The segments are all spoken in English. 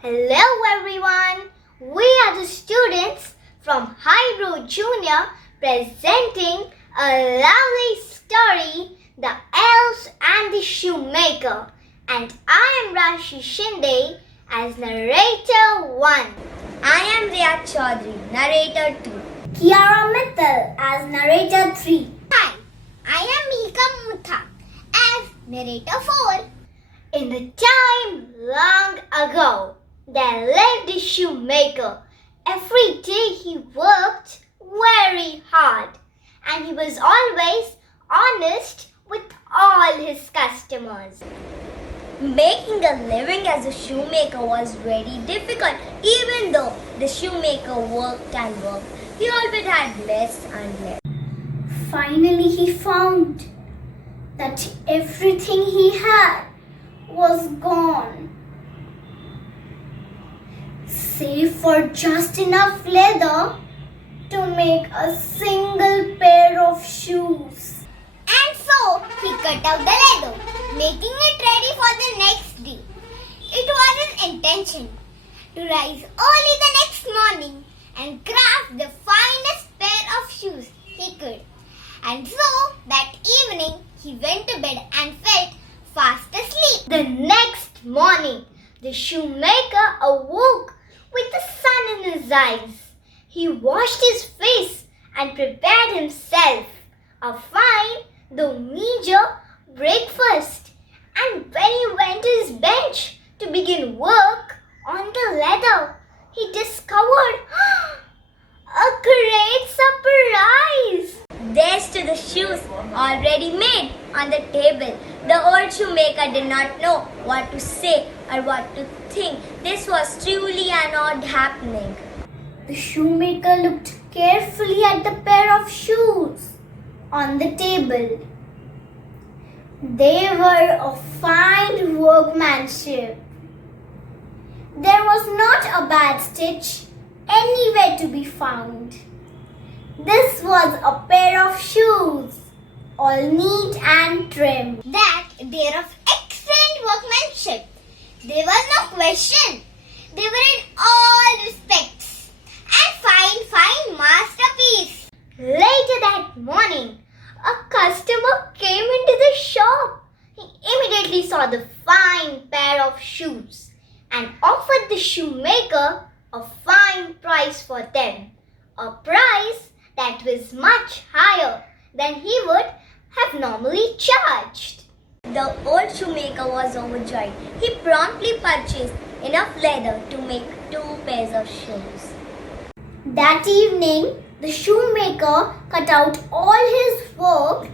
Hello everyone, we are the students from Highbrow Junior presenting a lovely story, The Elves and the Shoemaker, and I am Rashi Shinde as narrator 1. I am Riyad Chaudhary, narrator 2. Kiara Mittal as narrator 3. Hi, I am Milka Mutha as narrator 4. In the time long ago, there lived a shoemaker. Every day he worked very hard and he was always honest with all his customers. Making a living as a shoemaker was very difficult. Even though the shoemaker worked and worked, he always had less and less. Finally, he found that everything he had was gone, save for just enough leather to make a single pair of shoes. And so he cut out the leather, making it ready for the next day. It was his intention to rise early the next morning and craft the finest pair of shoes he could. And so that evening he went to bed and felt fast asleep. The next morning the shoemaker awoke with the sun in his eyes. He washed his face and prepared himself a fine though meager breakfast. And when he went to his bench to begin work on the leather, he discovered a great surprise. There stood the shoes already made on the table. The old shoemaker did not know what to say or what to think. This was truly an odd happening. The shoemaker looked carefully at the pair of shoes on the table. They were of fine workmanship. There was not a bad stitch anywhere to be found. This was a pair of shoes, all neat and trim. That they are of excellent workmanship. There was no question. They were in all respects and fine masterpiece. Later that morning, a customer came into the shop. He immediately saw the fine pair of shoes and offered the shoemaker a fine price for them, a price that was much higher than he would have normally charged. The old shoemaker was overjoyed. He promptly purchased enough leather to make 2 pairs of shoes. That evening, the shoemaker cut out all his work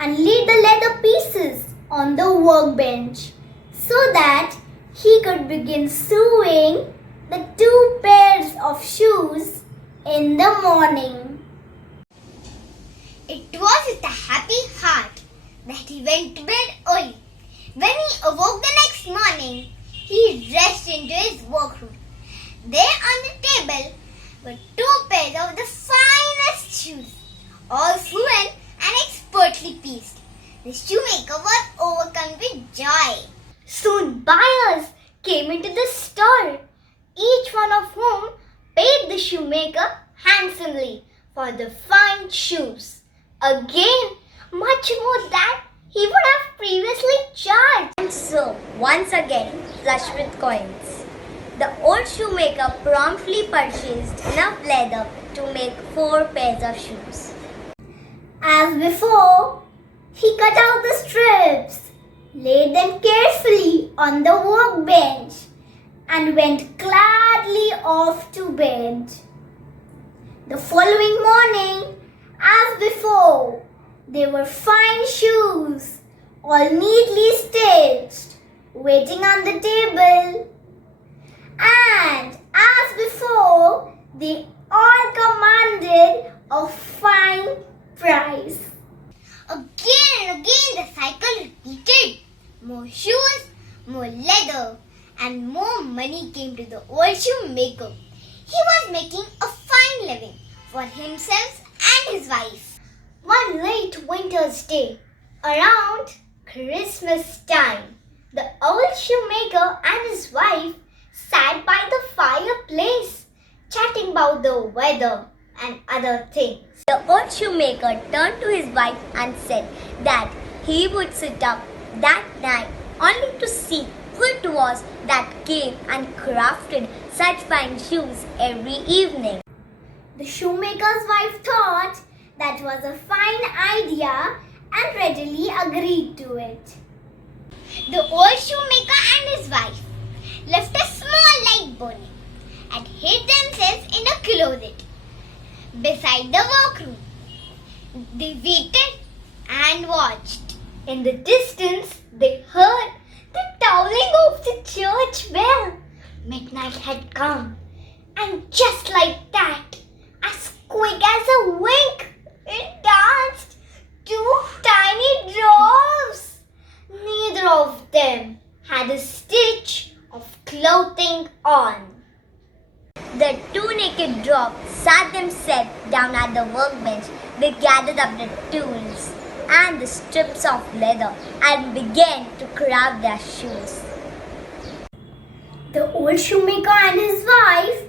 and laid the leather pieces on the workbench so that he could begin sewing the 2 pairs of shoes in the morning. It was with a happy heart that he went to bed early. When he awoke the next morning, he rushed into his workroom. There on the table were 2 pairs of the finest shoes, all sewn and expertly pieced. The shoemaker was overcome with joy. Soon buyers came into the store, each one of whom paid the shoemaker handsomely for the fine shoes. Again, much more than he would have previously charged. And so, once again, flush with coins, the old shoemaker promptly purchased enough leather to make 4 pairs of shoes. As before, he cut out the strips, laid them carefully on the workbench, and went gladly off to bed. The following morning, as before, they were fine shoes, all neatly stitched, waiting on the table. And as before, they all commanded a fine price. Again and again the cycle repeated. More shoes, more leather, and more money came to the old shoemaker. He was making a fine living for himself and his wife. One late winter's day, around Christmas time, the old shoemaker and his wife sat by about the weather and other things. The old shoemaker turned to his wife and said that he would sit up that night only to see who it was that came and crafted such fine shoes every evening. The shoemaker's wife thought that was a fine idea and readily agreed to it. The old shoemaker and his wife left a small light burning and hid themselves in a closet beside the workroom. They waited and watched. In the distance, they heard the tolling of the church bell. Midnight had come, and just like that, as quick as a wink, it danced two tiny dwarfs. Neither of them had a stitch of clothing on. The two naked dwarfs sat themselves down at the workbench. They gathered up the tools and the strips of leather and began to craft their shoes. The old shoemaker and his wife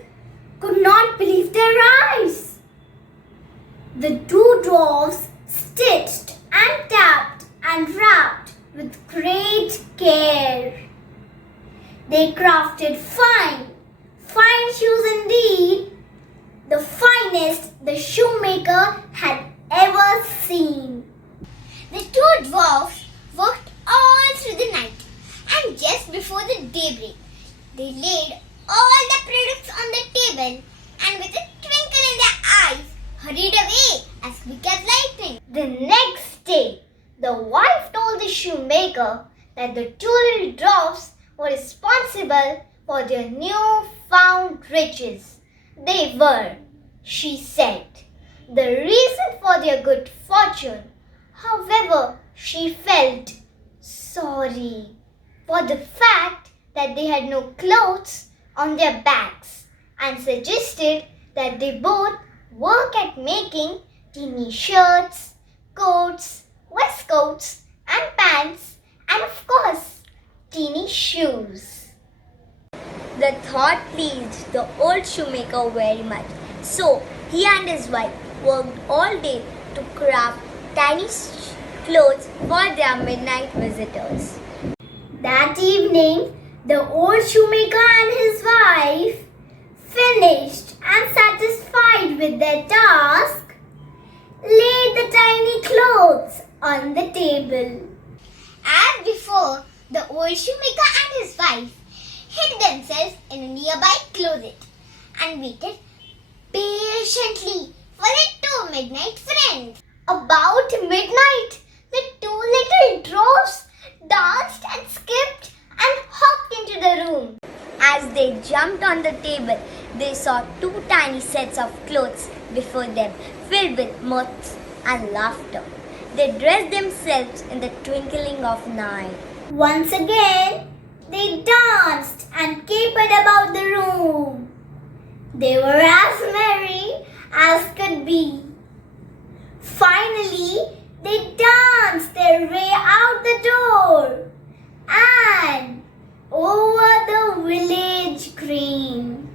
could not believe their eyes. The two dwarfs stitched and tapped and wrapped with great care. They crafted fine shoes indeed, the finest the shoemaker had ever seen. The two dwarfs worked all through the night, and just before the daybreak, they laid all the products on the table and with a twinkle in their eyes, hurried away as quick as lightning. The next day, the wife told the shoemaker that the two little dwarfs were responsible for their new-found riches. They were, she said, the reason for their good fortune. However, she felt sorry for the fact that they had no clothes on their backs and suggested that they both work at making teeny shirts, coats, waistcoats and pants and of course teeny shoes. The thought pleased the old shoemaker very much. So he and his wife worked all day to craft tiny clothes for their midnight visitors. That evening, the old shoemaker and his wife, finished and satisfied with their task, laid the tiny clothes on the table. As before, the old shoemaker and his wife hid themselves in a nearby closet and waited patiently for their two midnight friends. About midnight, the two little dwarfs danced and skipped and hopped into the room. As they jumped on the table, they saw two tiny sets of clothes before them, filled with mirth and laughter. They dressed themselves in the twinkling of an eye. Once again, they danced and capered about the room. They were as merry as could be. Finally, they danced their way out the door and over the village green.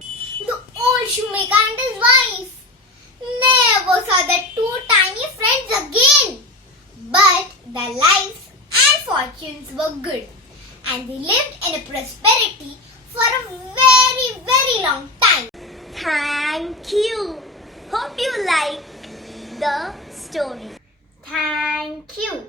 The old shoemaker and his wife never saw their two tiny friends again. But their lives and fortunes were good, and they lived in a prosperity for a very, very long time. Thank you. Hope you like the story. Thank you.